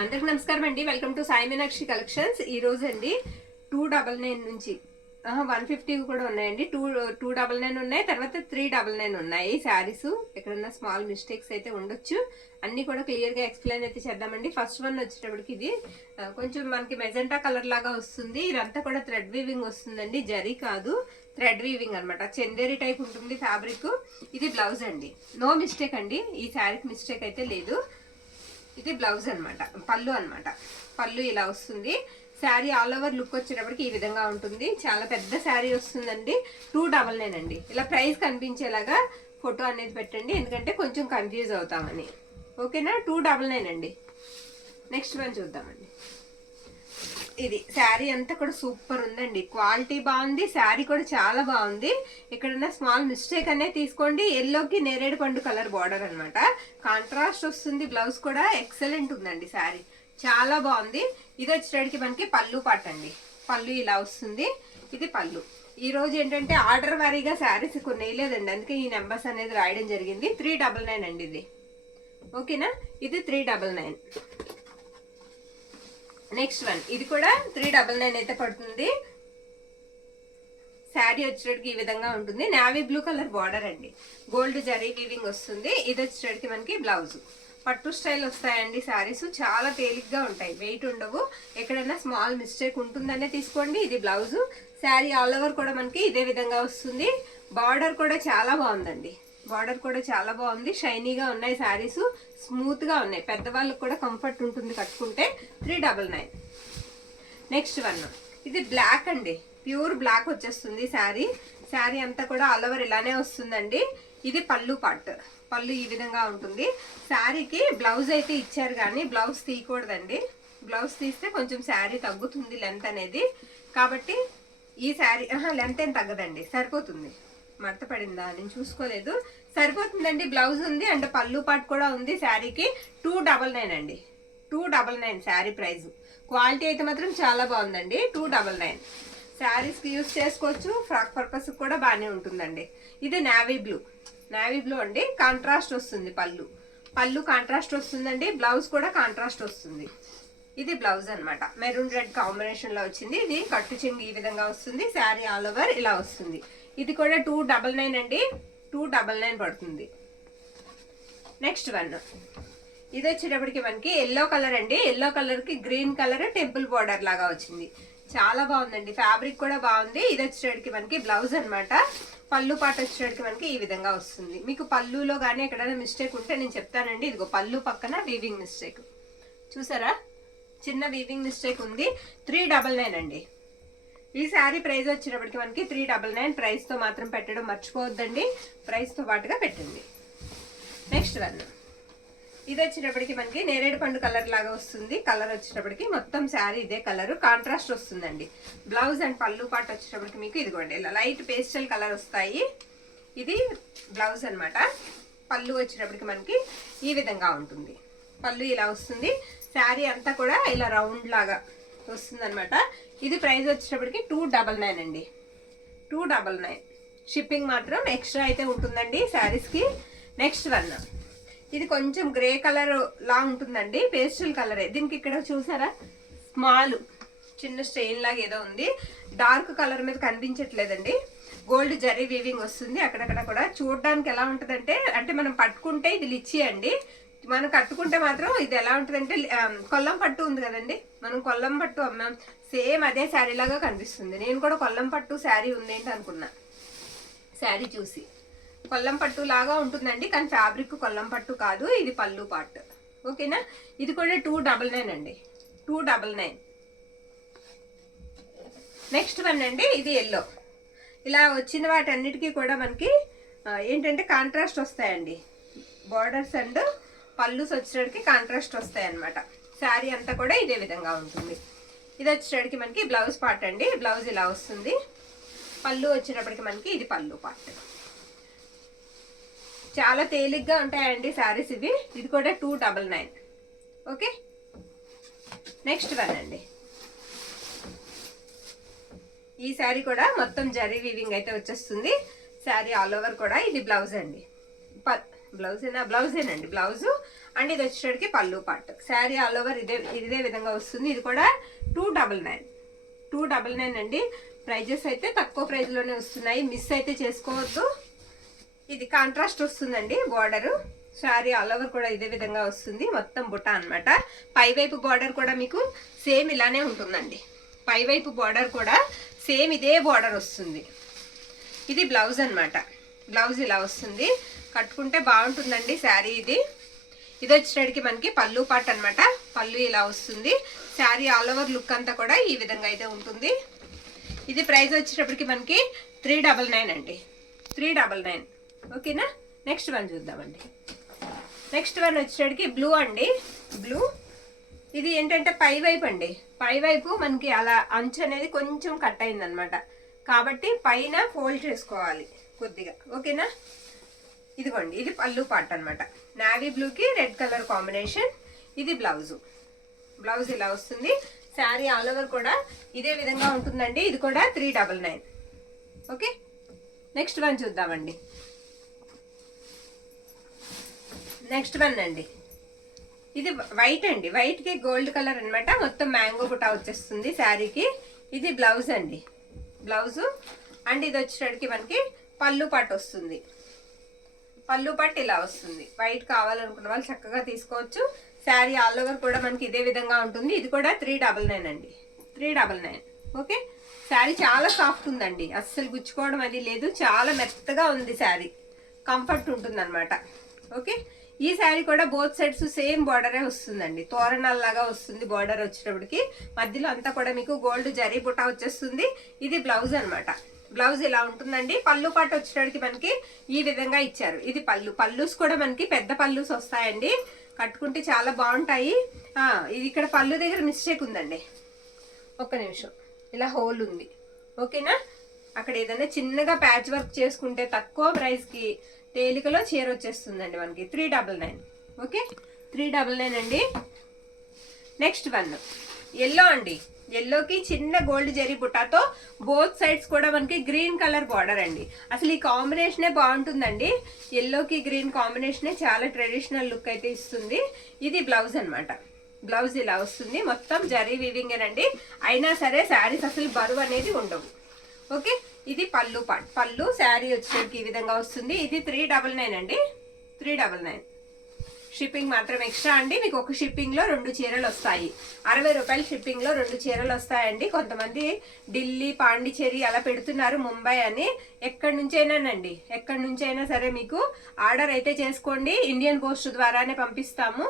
అందరికి నమస్కారం అండి. Welcome to Sai Meenakshi collections. ఈ రోజు అండి 299 నుంచి 150 కూడా ఉన్నాయండి. 299 ఉన్నాయి, తర్వాత 399 ఉన్నాయి శారీస్. ఎక్కడన్నా స్మాల్ మిస్టేక్స్ అయితే ఉండొచ్చు, అన్ని కూడా క్లియర్ గా ఎక్స్ప్లెయిన్ అయితే చేద్దామండి. ఫస్ట్ వన్ వచ్చేటప్పటికి ఇది కొంచెం మనకి మెజెంటా కలర్ లాగా వస్తుంది. ఇదంతా కూడా థ్రెడ్ వీవింగ్ వస్తుందండి, జరీ కాదు, థ్రెడ్ వీవింగ్ అనమాట. చందేరి టైప్ ఉంటుంది ఫ్యాబ్రిక్. ఇది బ్లౌజ్ అండి, నో మిస్టేక్ అండి, ఈ శారీకి మిస్టేక్ అయితే లేదు. ఇది బ్లౌజ్ అనమాట, పళ్ళు అనమాట. పళ్ళు ఇలా వస్తుంది. శారీ ఆల్ ఓవర్ లుక్ వచ్చేటప్పటికి ఈ విధంగా ఉంటుంది. చాలా పెద్ద శారీ వస్తుందండి. 299 అండి. ఇలా ప్రైస్ కనిపించేలాగా ఫోటో అనేది పెట్టండి, ఎందుకంటే కొంచెం కన్ఫ్యూజ్ అవుతామని. ఓకేనా? 299 అండి. నెక్స్ట్ వన్ చూద్దామండి. ఇది శారీ అంతా కూడా సూపర్ ఉందండి, క్వాలిటీ బాగుంది, శారీ కూడా చాలా బాగుంది. ఎక్కడన్నా స్మాల్ మిస్టేక్ అనేది తీసుకోండి. ఎల్లోకి నేరేడు పండు కలర్ బార్డర్ అనమాట, కాంట్రాస్ట్ వస్తుంది. బ్లౌజ్ కూడా ఎక్సలెంట్ ఉందండి, శారీ చాలా బాగుంది. ఇది వచ్చేటికి మనకి పళ్ళు పట్టండి, పళ్ళు ఇలా వస్తుంది. ఇది పళ్ళు. ఈ రోజు ఏంటంటే ఆర్డర్ వారీగా శారీస్ కొన్ని వేయలేదండి, అందుకే ఈ నెంబర్స్ అనేది రాయడం జరిగింది. 399 అండి ఇది. ఓకేనా? ఇది 399. నెక్స్ట్ వన్, ఇది కూడా 399 అయితే పడుతుంది. శారీ వచ్చేటికి ఈ విధంగా ఉంటుంది. నావీ బ్లూ కలర్ బార్డర్ అండి, గోల్డ్ జరీ వీవింగ్ వస్తుంది. ఇది వచ్చేటికి మనకి బ్లౌజ్. పట్టు స్టైల్ వస్తాయండి శారీస్, చాలా తేలిగ్గా ఉంటాయి, వెయిట్ ఉండవు. ఎక్కడైనా స్మాల్ మిస్టేక్ ఉంటుందనే తీసుకోండి. ఇది బ్లౌజ్. శారీ ఆల్ ఓవర్ కూడా మనకి ఇదే విధంగా వస్తుంది. బార్డర్ కూడా చాలా బాగుందండి, బార్డర్ కూడా చాలా బాగుంది. షైనీగా ఉన్నాయి శారీస్, స్మూత్ గా ఉన్నాయి, పెద్దవాళ్ళకి కూడా కంఫర్ట్ ఉంటుంది కట్టుకుంటే. 399. నెక్స్ట్ వన్, ఇది బ్లాక్ అండి, ప్యూర్ బ్లాక్ వచ్చేస్తుంది శారీ. శారీ అంతా కూడా ఆల్ ఓవర్ ఇలానే వస్తుందండి. ఇది పళ్ళు పార్ట్, పళ్ళు ఈ విధంగా ఉంటుంది. శారీకి బ్లౌజ్ అయితే ఇచ్చారు, కానీ బ్లౌజ్ తీయకూడదండి. బ్లౌజ్ తీస్తే కొంచెం శారీ తగ్గుతుంది లెంత్ అనేది, కాబట్టి ఈ శారీ లెంత్ ఏం తగ్గదండి, సరిపోతుంది. మడత పడిందా నేను చూసుకోలేదు, సరిపోతుందండి. బ్లౌజ్ ఉంది అండ్ పళ్ళు పాటు కూడా ఉంది శారీకి. 299 అండి, 299 శారీ ప్రైస్. క్వాలిటీ అయితే మాత్రం చాలా బాగుందండి. 299 శారీస్కి యూజ్ చేసుకోవచ్చు, ఫ్రాక్ పర్పస్ కూడా బాగానే ఉంటుందండి. ఇది నావీ బ్లూ, నావీ బ్లూ అండి, కాంట్రాస్ట్ వస్తుంది. పళ్ళు, పళ్ళు కాంట్రాస్ట్ వస్తుందండి. బ్లౌజ్ కూడా కాంట్రాస్ట్ వస్తుంది. ఇది బ్లౌజ్ అనమాట, మెరూన్ రెడ్ కాంబినేషన్ లో వచ్చింది. ఇది కట్టు చెంగు ఈ విధంగా వస్తుంది. శారీ ఆల్ ఓవర్ ఇలా వస్తుంది. ఇది కూడా 299 అండి, 299 పడుతుంది. నెక్స్ట్ వన్, ఇది వచ్చేటప్పటికి మనకి ఎల్లో కలర్ అండి. ఎల్లో కలర్ కి గ్రీన్ కలర్ టెంపుల్ బార్డర్ లాగా వచ్చింది, చాలా బాగుందండి. ఫ్యాబ్రిక్ కూడా బాగుంది. ఇది వచ్చేటప్పటికి మనకి బ్లౌజ్ అనమాట. పళ్ళు పాటు వచ్చేటప్పటికి మనకి ఈ విధంగా వస్తుంది. మీకు పళ్ళులో కానీ ఎక్కడైనా మిస్టేక్ ఉంటే నేను చెప్తానండి. ఇదిగో పళ్ళు పక్కన వీవింగ్ మిస్టేక్ చూసారా, చిన్న వీవింగ్ మిస్టేక్ ఉంది. 399 అండి. ఈ శారీ ప్రైస్ వచ్చేటప్పటికి మనకి 399. ప్రైస్ తో మాత్రం పెట్టడం మర్చిపోవద్దండి, ప్రైస్ తో పాటుగా పెట్టండి. నెక్స్ట్ వన్, ఇది వచ్చేటప్పటికి మనకి నేరేడు పండు కలర్ లాగా వస్తుంది. కలర్ వచ్చేటప్పటికి మొత్తం శారీ ఇదే కలర్, కాంట్రాస్ట్ వస్తుందండి. బ్లౌజ్ అండ్ పళ్ళు పాటు వచ్చేటప్పటికి మీకు ఇదిగోండి ఇలా లైట్ పేస్టల్ కలర్ వస్తాయి. ఇది బ్లౌజ్ అనమాట. పళ్ళు వచ్చేటప్పటికి మనకి ఈ విధంగా ఉంటుంది. పళ్ళు ఇలా వస్తుంది. శారీ అంతా కూడా ఇలా రౌండ్ లాగా వస్తుంది అనమాట. ఇది ప్రైస్ వచ్చేటప్పటికి 299 అండి, 299. షిప్పింగ్ మాత్రం ఎక్స్ట్రా అయితే ఉంటుందండి శారీస్కి. నెక్స్ట్ వన్, ఇది కొంచెం గ్రే కలర్ లా ఉంటుందండి, పేస్టల్ కలరే. దీనికి ఇక్కడ చూసారా స్మాల్ చిన్న స్టెయిన్ లాగా ఏదో ఉంది, డార్క్ కలర్ మీద కనిపించట్లేదండి. గోల్డ్ జరీ వీవింగ్ వస్తుంది అక్కడక్కడ కూడా. చూడడానికి ఎలా ఉంటుందంటే, అంటే మనం పట్టుకుంటే ఇది లిచ్చి అండి, మనం కట్టుకుంటే మాత్రం ఇది ఎలా ఉంటుందంటే కొల్లం పట్టు ఉంది కదండి, మనం కొల్లం పట్టు అమ్మాం, సేమ్ అదే శారీ లాగా కనిపిస్తుంది. నేను కూడా కొల్లం పట్టు శారీ ఉందేంటి అనుకున్నా శారీ చూసి. కొల్లం పట్టు లాగా ఉంటుందండి, కానీ ఫ్యాబ్రిక్ కొల్లం పట్టు కాదు. ఇది పళ్ళు పార్ట్. ఓకేనా? ఇది కూడా 299 అండి, 299. నెక్స్ట్ వన్ అండి, ఇది ఎల్లో. ఇలా వచ్చిన వాటన్నిటికీ కూడా మనకి ఏంటంటే కాంట్రాస్ట్ వస్తాయండి. బార్డర్స్ అండ్ పళ్ళుస్ వచ్చేటికి కాంట్రాస్ట్ వస్తాయి అనమాట. శారీ అంతా కూడా ఇదే విధంగా ఉంటుంది. ఇది వచ్చేటికి మనకి బ్లౌజ్ పార్ట్ అండి. బ్లౌజ్ ఇలా వస్తుంది. పళ్ళు వచ్చేటప్పటికి మనకి ఇది పళ్ళు పార్ట్. చాలా తేలిగ్గా ఉంటాయండి శారీస్ ఇవి. ఇది కూడా 299. ఓకే. నెక్స్ట్ వన్ అండి, ఈ శారీ కూడా మొత్తం జరీ వీవింగ్ అయితే వచ్చేస్తుంది. శారీ ఆల్ ఓవర్ కూడా ఇది బ్లౌజ్ అండి. బ్లౌజేనండి, బ్లౌజ్ అండ్ ఇది వచ్చేటికి పళ్ళు పార్ట్. శారీ ఆల్ ఓవర్ ఇదే విధంగా వస్తుంది. ఇది కూడా 299 అండి. ప్రైజెస్ అయితే తక్కువ ప్రైస్ లోనే వస్తున్నాయి, మిస్ అయితే చేసుకోవద్దు. ఇది కాంట్రాస్ట్ వస్తుందండి బార్డర్. శారీ ఆల్ ఓవర్ కూడా ఇదే విధంగా వస్తుంది, మొత్తం బుట్ట అనమాట. పైవైపు బార్డర్ కూడా మీకు సేమ్ ఇలానే ఉంటుందండి. పైవైపు బార్డర్ కూడా సేమ్ ఇదే బార్డర్ వస్తుంది. ఇది బ్లౌజ్ అనమాట. బ్లౌజ్ ఇలా వస్తుంది, కట్టుకుంటే బాగుంటుందండి శారీ. ఇది వచ్చేటికి మనకి పళ్ళు పార్ట్ అనమాట. పళ్ళు ఇలా వస్తుంది. శారీ ఆల్ ఓవర్ లుక్ అంతా కూడా ఈ విధంగా అయితే ఉంటుంది. ఇది ప్రైస్ వచ్చేటప్పటికి మనకి 399 అండి. 399. ఓకేనా. నెక్స్ట్ వన్ చూద్దామండి. నెక్స్ట్ వన్ వచ్చేటికి బ్లూ అండి. బ్లూ ఇది ఏంటంటే పైవైపు అండి. పైవైపు మనకి అలా అంచు అనేది కొంచెం కట్ అయింది అనమాట, కాబట్టి పైన ఫోల్డ్ చేసుకోవాలి కొద్దిగా. ఓకేనా. ఇదిగోండి, ఇది పళ్ళు పార్ట్ అనమాట. నావీ బ్లూకి రెడ్ కలర్ కాంబినేషన్. ఇది బ్లౌజు. బ్లౌజ్ ఇలా వస్తుంది. శారీ ఆల్ ఓవర్ కూడా ఇదే విధంగా ఉంటుందండి. ఇది కూడా 399. ఓకే. నెక్స్ట్ వన్ చూద్దామండి. నెక్స్ట్ వన్ అండి, ఇది వైట్ అండి. వైట్ కి గోల్డ్ కలర్ అనమాట. మొత్తం మ్యాంగో బుటా వచ్చేస్తుంది శారీకి. ఇది బ్లౌజ్ అండి. బ్లౌజు అండ్ ఇది వచ్చేటికి మనకి పళ్ళు పాటు వస్తుంది. పళ్ళు పాటు ఇలా వస్తుంది. వైట్ కావాలనుకున్న వాళ్ళు చక్కగా తీసుకోవచ్చు. శారీ ఆల్ ఓవర్ కూడా మనకి ఇదే విధంగా ఉంటుంది. ఇది కూడా 399 అండి. 399. ఓకే. శారీ చాలా సాఫ్ట్ ఉందండి, అస్సలు గుచ్చుకోవడం అది లేదు, చాలా మెత్తగా ఉంది శారీ. కంఫర్ట్ ఉంటుంది అనమాట. ఓకే. ఈ శారీ కూడా బోత్ సైడ్స్ సేమ్ బార్డరే వస్తుందండి. తోరణాల్లాగా వస్తుంది బార్డర్ వచ్చేటప్పటికి. మధ్యలో అంతా కూడా మీకు గోల్డ్ జరీ బుటా వచ్చేస్తుంది. ఇది బ్లౌజ్ అనమాట. బ్లౌజ్ ఇలా ఉంటుందండి. పళ్ళు పాటు వచ్చేటప్పటికి మనకి ఈ విధంగా ఇచ్చారు. ఇది పళ్ళు. పళ్ళుస్ కూడా మనకి పెద్ద పళ్ళుస్ వస్తాయండి, కట్టుకుంటే చాలా బాగుంటాయి. ఇది ఇక్కడ పళ్ళు దగ్గర మిస్టేక్ ఉందండి, ఒక్క నిమిషం. ఇలా హోల్ ఉంది. ఓకేనా. అక్కడ ఏదైనా చిన్నగా ప్యాచ్ వర్క్ చేసుకుంటే తక్కువ ప్రైస్కి తేలికలో చీర వచ్చేస్తుందండి మనకి. 399. ఓకే. 399 అండి. నెక్స్ట్ వన్ ఎల్లో అండి. ఎల్లోకి చిన్న గోల్డ్ జరీ బుట్టాతో బోత్ సైడ్స్ కూడా మనకి గ్రీన్ కలర్ బార్డర్ అండి. అసలు ఈ కాంబినేషనే బాగుంటుందండి. ఎల్లోకి గ్రీన్ కాంబినేషనే చాలా ట్రెడిషనల్ లుక్ అయితే ఇస్తుంది. ఇది బ్లౌజ్ అనమాట. బ్లౌజ్ ఇలా వస్తుంది. మొత్తం జరీ వీవింగ్ అండి. అయినా సరే శారీస్ అసలు బరువు అనేది ఉండవు. ఓకే. ఇది పళ్ళు పార్ట్. పళ్ళు శారీ వచ్చేసరికి ఈ విధంగా వస్తుంది. ఇది 399 అండి. 399. షిప్పింగ్ మాత్రం ఎక్స్ట్రా అండి. మీకు ఒక షిప్పింగ్ లో 2 చీరలు వస్తాయి. 60 రూపాయల షిప్పింగ్ లో 2 చీరలు వస్తాయండి. కొంతమంది ఢిల్లీ, పాండిచేరి అలా పెడుతున్నారు, ముంబై అని. ఎక్కడి నుంచైనానండి, ఎక్కడి నుంచైనా సరే మీకు ఆర్డర్ అయితే చేసుకోండి. ఇండియన్ పోస్ట్ ద్వారానే పంపిస్తాము.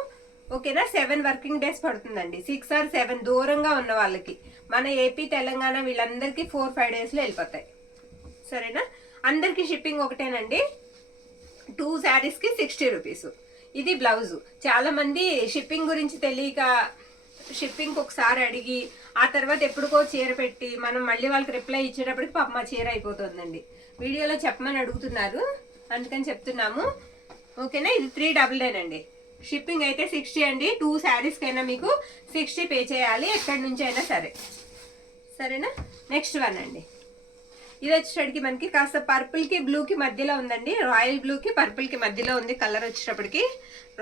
ఓకేనా. 7 వర్కింగ్ డేస్ పడుతుందండి. 6 or 7 దూరంగా ఉన్న వాళ్ళకి. మన ఏపీ, తెలంగాణ వీళ్ళందరికీ 4-5 days లో వెళ్ళిపోతాయి. సరేనా. అందరికి షిప్పింగ్ ఒకటేనండి. 2 శారీస్ కి 60 రూపీస్. ఇది బ్లౌజు. చాలా మంది షిప్పింగ్ గురించి తెలియక షిప్పింగ్ ఒకసారి అడిగి ఆ తర్వాత ఎప్పుడుకో చీర పెట్టి మనం మళ్ళీ వాళ్ళకి రిప్లై ఇచ్చేటప్పటికి పాప మా చీర అయిపోతుందండి. వీడియోలో చెప్పమని అడుగుతున్నారు, అందుకని చెప్తున్నాము. ఓకేనా. ఇది 399 అండి. షిప్పింగ్ అయితే 60 అండి. 2 శారీస్ కైనా మీకు 60 పే చేయాలి, ఎక్కడి నుంచి అయినా సరే. సరేనా. నెక్స్ట్ వన్ అండి. ఇది వచ్చేటప్పటికి మనకి కాస్త పర్పుల్ కి బ్లూ కి మధ్యలో ఉందండి. రాయల్ బ్లూ కి పర్పుల్ కి మధ్యలో ఉంది కలర్. వచ్చేటప్పటికి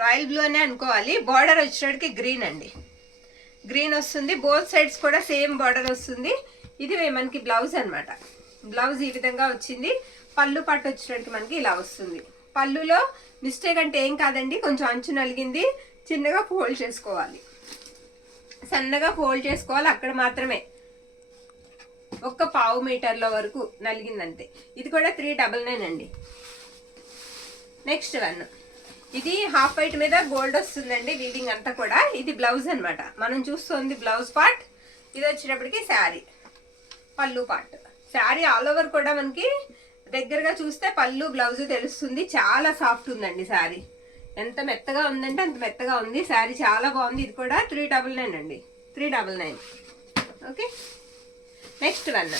రాయల్ బ్లూ అనే అనుకోవాలి. బార్డర్ వచ్చేటప్పటికి గ్రీన్ అండి. గ్రీన్ వస్తుంది. బోత్ సైడ్స్ కూడా సేమ్ బార్డర్ వస్తుంది. ఇది మనకి బ్లౌజ్ అనమాట. బ్లౌజ్ ఈ విధంగా వచ్చింది. పళ్ళు పాటు వచ్చేటప్పటికి మనకి ఇలా వస్తుంది. పళ్ళులో మిస్టేక్ అంటే ఏం కాదండి, కొంచెం అంచు నలిగింది, చిన్నగా ఫోల్డ్ చేసుకోవాలి, సన్నగా ఫోల్డ్ చేసుకోవాలి. అక్కడ మాత్రమే ఒక్క పావు మీటర్ల వరకు నలిగిందంతే. ఇది కూడా 399 అండి. నెక్స్ట్ వన్, ఇది హాఫ్ వైట్ మీద గోల్డ్ వస్తుందండి, వీవింగ్ అంతా కూడా. ఇది బ్లౌజ్ అనమాట. మనం చూస్తుంది బ్లౌజ్ పార్ట్. ఇది వచ్చేటప్పటికి శారీ పళ్ళు పార్ట్. శారీ ఆల్ ఓవర్ కూడా మనకి దగ్గరగా చూస్తే పళ్ళు బ్లౌజ్ తెలుస్తుంది. చాలా సాఫ్ట్ ఉందండి శారీ. ఎంత మెత్తగా ఉందంటే అంత మెత్తగా ఉంది శారీ. చాలా బాగుంది. ఇది కూడా 399 అండి. 399. Okay. Next one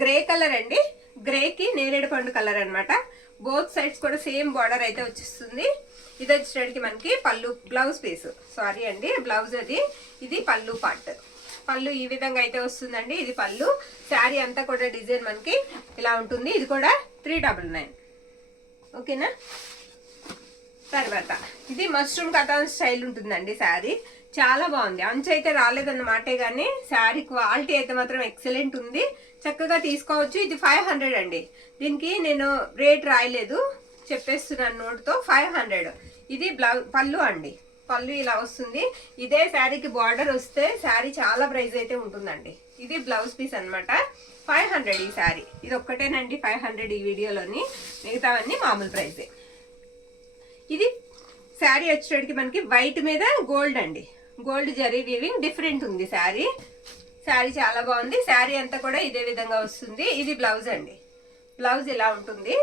grey colour అండి. గ్రేకి నేరేడు పండు కలర్ అనమాట. బోత్ సైడ్స్ కూడా సేమ్ బార్డర్ అయితే వచ్చేస్తుంది. ఇది వచ్చేటికి మనకి పళ్ళు బ్లౌజ్ పీస్, సారీ అండి బ్లౌజ్ అది. ఇది పళ్ళు పార్ట్. పళ్ళు ఈ విధంగా అయితే వస్తుందండి. ఇది పళ్ళు. శారీ అంతా కూడా డిజైన్ మనకి ఇలా ఉంటుంది. ఇది కూడా 399. ఓకేనా. తర్వాత ఇది మష్రూమ్ కటాన్ స్టైల్ ఉంటుందండి శారీ. చాలా బాగుంది. అంచు అయితే రాలేదన్నమాటే కానీ శారీ క్వాలిటీ అయితే మాత్రం ఎక్సలెంట్ ఉంది. చక్కగా తీసుకోవచ్చు. ఇది 500 అండి. దీనికి నేను రేట్ రాయలేదు, చెప్పేస్తున్నాను నోట్తో. 500. ఇది పళ్ళు అండి. పళ్ళు ఇలా వస్తుంది. ఇదే శారీకి బార్డర్ వస్తే శారీ చాలా ప్రైస్ అయితే ఉంటుందండి. ఇది బ్లౌజ్ పీస్ అనమాట. 500 ఈ శారీ. ఇది ఒక్కటేనండి 500 ఈ వీడియోలోని, మిగతావన్నీ మామూలు ప్రైజే. ఇది శారీ వచ్చేటికి మనకి వైట్ మీద గోల్డ్ అండి. గోల్డ్ జరీ వీవింగ్ డిఫరెంట్ ఉంది శారీ. శారీ చాలా బాగుంది. శారీ అంతా కూడా ఇదే విధంగా వస్తుంది. ఇది బ్లౌజ్ అండి. బ్లౌజ్ ఇలా ఉంటుంది.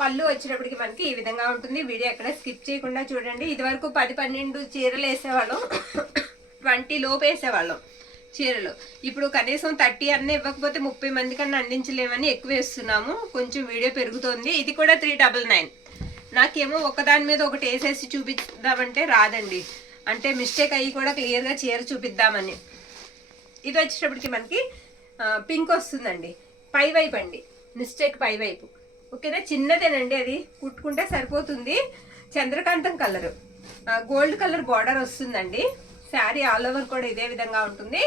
పళ్ళు వచ్చేటప్పటికి మనకి ఈ విధంగా ఉంటుంది. వీడియో ఎక్కడ స్కిప్ చేయకుండా చూడండి. ఇది వరకు 10-12 చీరలు వేసేవాళ్ళం, 20 లోపు వేసేవాళ్ళం చీరలు. ఇప్పుడు కనీసం 30 అన్న ఇవ్వకపోతే 30 మంది కన్నా అందించలేమని ఎక్కువ వేస్తున్నాము. కొంచెం వీడియో పెరుగుతోంది. ఇది కూడా 399. నాకేమో ఒకదాని మీద ఒకటి వేసేసి చూపిద్దామంటే రాదండి. అంటే మిస్టేక్ అయ్యి కూడా క్లియర్గా చీర చూపిద్దామని. ఇది వచ్చేటప్పటికి మనకి పింక్ వస్తుందండి. పై వైపు అండి, మిస్టేక్ పై వైపు. ఓకేనా, చిన్నదేనండి, అది కుట్టుకుంటే సరిపోతుంది. చంద్రకాంతం కలరు, గోల్డ్ కలర్ బార్డర్ వస్తుందండి. శారీ ఆల్ ఓవర్ కూడా ఇదే విధంగా ఉంటుంది.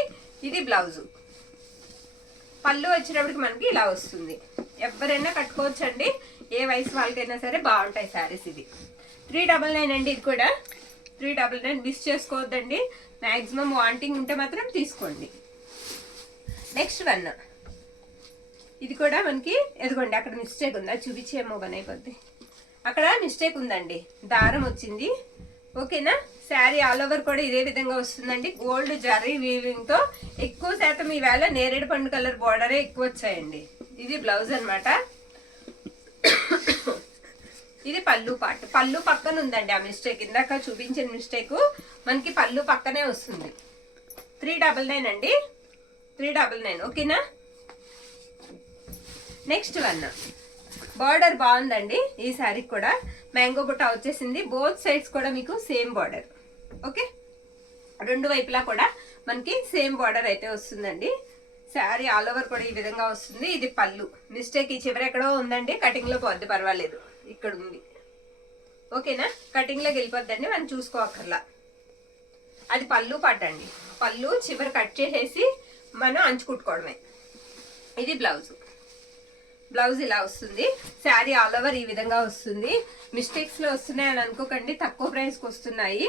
ఇది బ్లౌజు. పళ్ళు వచ్చేటప్పటికి మనకి ఇలా వస్తుంది. ఎవరైనా కట్టుకోవచ్చండి, ఏ వయసు వాళ్ళకైనా సరే బాగుంటాయి శారీస్. ఇది 399 అండి. ఇది కూడా 399. మిస్ చేసుకోవద్దండి. మ్యాక్సిమం వాంటింగ్ ఉంటే మాత్రం తీసుకోండి. నెక్స్ట్ వన్, ఇది కూడా మనకి ఎదుగోండి, అక్కడ మిస్టేక్ ఉందా చూపించేమో కానీ అయిపోద్ది. అక్కడ మిస్టేక్ ఉందండి, దారం వచ్చింది. ఓకేనా, శారీ ఆల్ ఓవర్ కూడా ఇదే విధంగా వస్తుందండి. గోల్డ్ జరీ వీవింగ్ తో ఎక్కువ శాతం ఈవేళ నేరేడు పండు కలర్ బార్డరే ఎక్కువ వచ్చాయండి. ఇది బ్లౌజ్ అనమాట. ఇది పళ్ళు పార్ట్. పళ్ళు పక్కన ఉందండి ఆ మిస్టేక్, ఇందాక చూపించిన మిస్టేక్ మనకి పళ్ళు పక్కనే వస్తుంది. 399 అండి. 399. ఓకేనా. నెక్స్ట్ వన్, బార్డర్ బాగుందండి ఈ శారీకి కూడా. మ్యాంగో బుట్ట వచ్చేసింది. బోత్ సైడ్స్ కూడా మీకు సేమ్ బార్డర్. ఓకే, రెండు వైపులా కూడా మనకి సేమ్ బార్డర్ అయితే వస్తుందండి. శారీ ఆల్ ఓవర్ కూడా ఈ విధంగా వస్తుంది. ఇది పళ్ళు. మిస్టేక్ ఈ చివరి ఎక్కడో ఉందండి, కటింగ్ లో పోద్ది, పర్వాలేదు, ఇక్కడ ఉంది. ఓకేనా, కటింగ్ లోకి వెళ్ళిపోద్దండి, మనం చూసుకోవక్కర్లా. అది పళ్ళు పాట అండి. పళ్ళు చివరి కట్ చేసేసి మనం అంచు కుట్టుకోవడమే. ఇది బ్లౌజ్. బ్లౌజ్ ఇలా వస్తుంది. శారీ ఆల్ ఓవర్ ఈ విధంగా వస్తుంది. మిస్టేక్స్ లో వస్తున్నాయి అని అనుకోకండి, తక్కువ ప్రైస్ కి వస్తున్నాయి.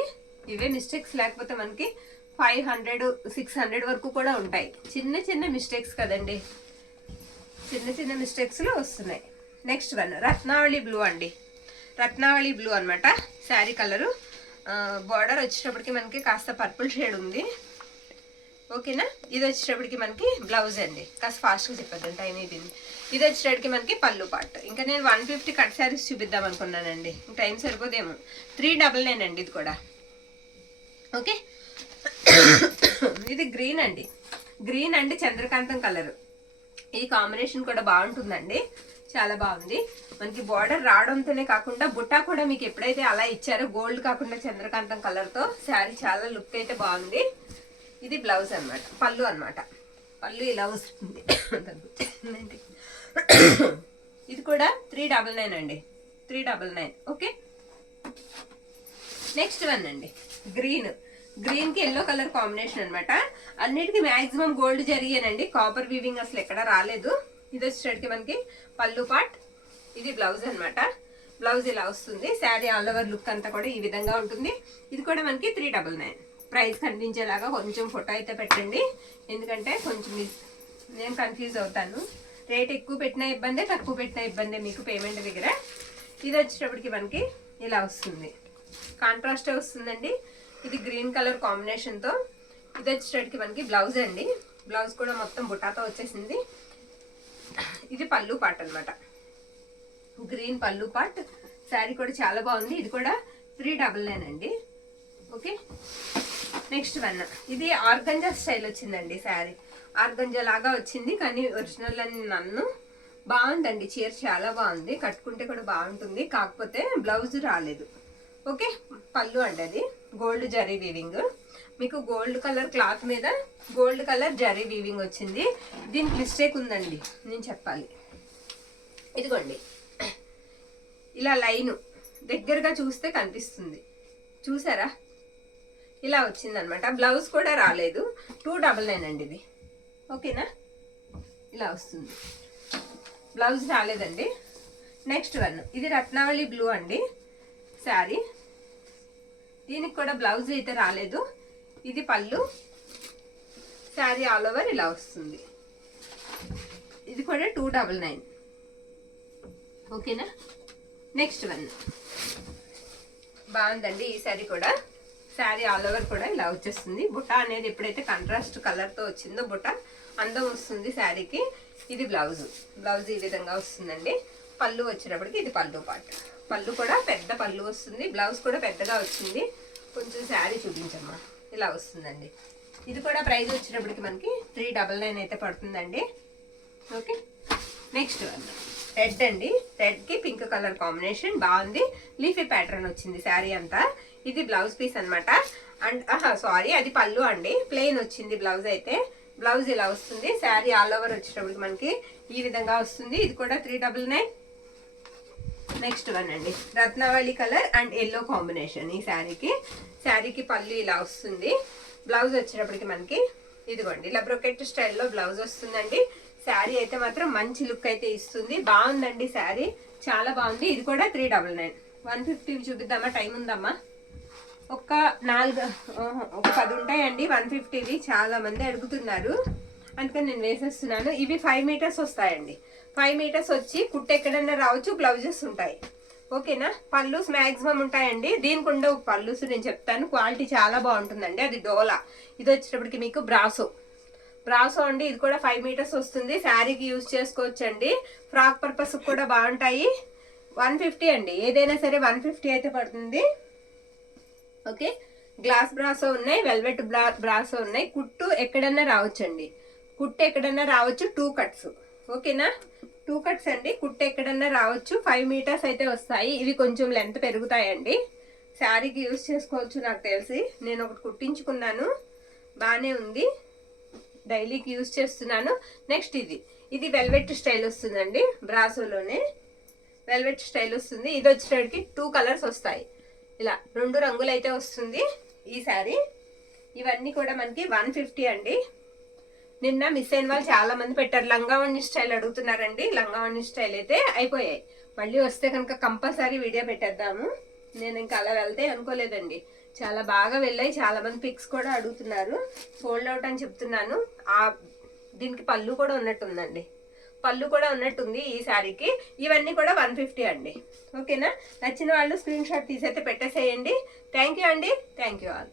ఇవే మిస్టేక్స్ లేకపోతే మనకి 500, 600 వరకు కూడా ఉంటాయి. చిన్న చిన్న మిస్టేక్స్ కదండి, చిన్న చిన్న మిస్టేక్స్ లో వస్తున్నాయి. నెక్స్ట్ వన్, రత్నావళి బ్లూ అండి. రత్నావళి బ్లూ అనమాట శారీ కలరు. బార్డర్ వచ్చేటప్పటికి మనకి కాస్త పర్పుల్ షేడ్ ఉంది. ఓకేనా, ఇది వచ్చేటప్పటికి మనకి బ్లౌజ్ అండి. కాస్త ఫాస్ట్గా చెప్పేద్దాం, టైం అయిపోయింది. ఇది వచ్చేటప్పటికి మనకి పళ్ళు పార్ట్. ఇంకా నేను 150 కట్ శారీస్ చూపిద్దాం అనుకున్నానండి, టైం సరిపోదేమో. 399 అండి ఇది కూడా. ఓకే, ఇది గ్రీన్ అండి. గ్రీన్ అండి చంద్రకాంతం కలర్. ఈ కాంబినేషన్ కూడా బాగుంటుందండి, చాలా బాగుంది. మనకి బార్డర్ రావడంతోనే కాకుండా బుట్టా కూడా మీకు ఎప్పుడైతే అలా ఇచ్చారో గోల్డ్ కాకుండా చంద్రకాంతం కలర్ తో శారీ చాలా లుక్ అయితే బాగుంది. ఇది బ్లౌజ్ అనమాట, పళ్ళు అనమాట. పళ్ళు ఇలా వస్తుంది. ఇది కూడా 399 అండి. 399. ఓకే, నెక్స్ట్ వన్ అండి, గ్రీన్. గ్రీన్ కి ఎల్లో కలర్ కాంబినేషన్ అనమాట. అన్నిటికీ మాక్సిమం గోల్డ్ జరిగేనండి, కాపర్ వీవింగ్ అసలు ఎక్కడ రాలేదు. ఇది వచ్చేసరికి మనకి పళ్ళు పార్ట్. ఇది బ్లౌజ్ అనమాట. బ్లౌజ్ ఇలా వస్తుంది. శారీ ఆల్ ఓవర్ లుక్ అంతా కూడా ఈ విధంగా ఉంటుంది. ఇది కూడా మనకి 399. ప్రైస్ కనిపించేలాగా కొంచెం ఫోటో అయితే పెట్టండి, ఎందుకంటే కొంచెం నేను కన్ఫ్యూజ్ అవుతాను. రేట్ ఎక్కువ పెట్టిన ఇబ్బందే, తక్కువ పెట్టిన ఇబ్బందే మీకు పేమెంట్ దగ్గర. ఇది వచ్చేటప్పటికి మనకి ఇలా వస్తుంది, కాంట్రాస్టే వస్తుందండి. ఇది గ్రీన్ కలర్ కాంబినేషన్తో. ఇది వచ్చేటప్పటికి మనకి బ్లౌజ్ అండి. బ్లౌజ్ కూడా మొత్తం బుటాతో వచ్చేసింది. ఇది పళ్ళు పార్ట్ అనమాట, గ్రీన్ పళ్ళు పార్ట్. శారీ కూడా చాలా బాగుంది. ఇది కూడా 399 అండి. ఓకే, నెక్స్ట్ వన్, ఇది ఆర్గంజా స్టైల్ వచ్చిందండి. శారీ ఆర్గంజా లాగా వచ్చింది, కానీ ఒరిజినల్ అని నన్ను బాగుందండి. చీర చాలా బాగుంది, కట్టుకుంటే కూడా బాగుంటుంది. కాకపోతే బ్లౌజ్ రాలేదు. ఓకే, పళ్ళు అండి. అది గోల్డ్ జరీ వీవింగ్. మీకు గోల్డ్ కలర్ క్లాత్ మీద గోల్డ్ కలర్ జరీ వీవింగ్ వచ్చింది. దీనికి మిస్టేక్ ఉందండి, నేను చెప్పాలి. ఇదిగోండి, ఇలా లైను దగ్గరగా చూస్తే కనిపిస్తుంది, చూసారా? ఇలా వచ్చిందనమాట. బ్లౌజ్ కూడా రాలేదు, 299 అండి ఇది. ఓకేనా, ఇలా వస్తుంది, బ్లౌజ్ రాలేదండి. నెక్స్ట్ వన్, ఇది రత్నావళి బ్లూ అండి శారీ. దీనికి కూడా బ్లౌజ్ అయితే రాలేదు. ఇది పళ్ళు, శారీ ఆల్ ఓవర్ ఇలా వస్తుంది. ఇది కూడా 299. ఓకేనా. నెక్స్ట్ వన్ బాగుందండి ఈ శారీ కూడా. శారీ ఆల్ ఓవర్ కూడా ఇలా వచ్చేస్తుంది. బుట్ట అనేది ఎప్పుడైతే కాంట్రాస్ట్ కలర్తో వచ్చిందో బుట్ట అందం వస్తుంది శారీకి. ఇది బ్లౌజ్, బ్లౌజ్ ఈ విధంగా వస్తుందండి. పళ్ళు వచ్చేటప్పటికి ఇది పళ్ళు పార్ట్. పళ్ళు కూడా పెద్ద పళ్ళు వస్తుంది, బ్లౌజ్ కూడా పెద్దగా వచ్చింది. కొంచెం శారీ చూపించమ్మా, ఇలా వస్తుందండి. ఇది కూడా ప్రైస్ వచ్చేటప్పటికి మనకి 399 అయితే పడుతుందండి. ఓకే. నెక్స్ట్ వన్ రెడ్ అండి. రెడ్కి పింక్ కలర్ కాంబినేషన్ బాగుంది. లీఫీ ప్యాటర్న్ వచ్చింది శారీ అంతా. ఇది బ్లౌజ్ పీస్ అనమాట. అండ్ సారీ, అది పళ్ళు అండి. ప్లెయిన్ వచ్చింది బ్లౌజ్ అయితే. బ్లౌజ్ ఇలా వస్తుంది. శారీ ఆల్ ఓవర్ వచ్చేటప్పటికి మనకి ఈ విధంగా వస్తుంది. ఇది కూడా 399. నెక్స్ట్ వన్ అండి, రత్నావళి కలర్ అండ్ ఎల్లో కాంబినేషన్ ఈ శారీకి. శారీకి పళ్ళు ఇలా వస్తుంది. బ్లౌజ్ వచ్చేటప్పటికి మనకి ఇదిగోండి ఇలా బ్రొకెట్ స్టైల్లో బ్లౌజ్ వస్తుందండి. శారీ అయితే మాత్రం మంచి లుక్ అయితే ఇస్తుంది. బాగుందండి శారీ, చాలా బాగుంది. ఇది కూడా 399. 150 చూపిద్దామా? టైం ఉందమ్మా? ఒక 10 ఉంటాయండి 150వి. చాలా మంది అడుగుతున్నారు, అందుకని నేను వేసేస్తున్నాను. ఇవి 5 మీటర్స్ వస్తాయండి. 5 మీటర్స్ వచ్చి కుట్టు ఎక్కడన్నా రావచ్చు. బ్లౌజెస్ ఉంటాయి. ఓకేనా. పళ్ళుస్ మ్యాక్సిమం ఉంటాయండి. దీనికి ఉండవు పళ్ళుస్, నేను చెప్తాను. క్వాలిటీ చాలా బాగుంటుందండి. అది డోలా. ఇది వచ్చేటప్పటికి మీకు బ్రాసో అండి. ఇది కూడా 5 మీటర్స్ వస్తుంది. శారీకి యూజ్ చేసుకోవచ్చు అండి. ఫ్రాక్ పర్పస్ కూడా బాగుంటాయి. 150 అండి. ఏదైనా సరే 150 అయితే పడుతుంది. ఓకే. గ్లాస్ బ్రాసో ఉన్నాయి, వెల్వెట్ బ్రాసో ఉన్నాయి. కుట్టు ఎక్కడన్నా రావచ్చు అండి. కుట్టు ఎక్కడన్నా రావచ్చు. 2 కట్స్. ఓకేనా, 2 కట్స్ అండి. కుట్టు ఎక్కడన్నా రావచ్చు. 5 మీటర్స్ అయితే వస్తాయి. ఇవి కొంచెం లెంత్ పెరుగుతాయండి. శారీకి యూజ్ చేసుకోవచ్చు. నాకు తెలిసి నేను ఒకటి కుట్టించుకున్నాను, బాగానే ఉంది. డైలీకి యూజ్ చేస్తున్నాను. నెక్స్ట్ ఇది వెల్వెట్ స్టైల్ వస్తుందండి. బ్రాసోలోనే వెల్వెట్ స్టైల్ వస్తుంది. ఇది వచ్చేటప్పటికి 2 కలర్స్ వస్తాయి. ఇలా 2 రంగులు అయితే వస్తుంది ఈ శారీ. ఇవన్నీ కూడా మనకి 150 అండి. నిన్న మిస్ అయిన వాళ్ళు చాలా మంది పెట్టారు. లంగావణి స్టైల్ అడుగుతున్నారండి. లంగావణి స్టైల్ అయితే అయిపోయాయి. మళ్ళీ వస్తే కనుక కంపల్సరీ వీడియో పెట్టేద్దాము. నేను ఇంకా అలా వెళ్తే అనుకోలేదండి. చాలా బాగా వెళ్ళాయి. చాలా మంది పిక్స్ కూడా అడుగుతున్నారు. సోల్డ్ అవుట్ అని చెప్తున్నాను. దీనికి పళ్ళు కూడా ఉన్నట్టుందండి. పళ్ళు కూడా ఉన్నట్టుంది ఈ శారీకి. ఇవన్నీ కూడా 150 అండి. ఓకేనా. నచ్చిన వాళ్ళు స్క్రీన్ షాట్ తీసైతే పెట్టేసేయండి. థ్యాంక్ యూ అండి. Thank you all.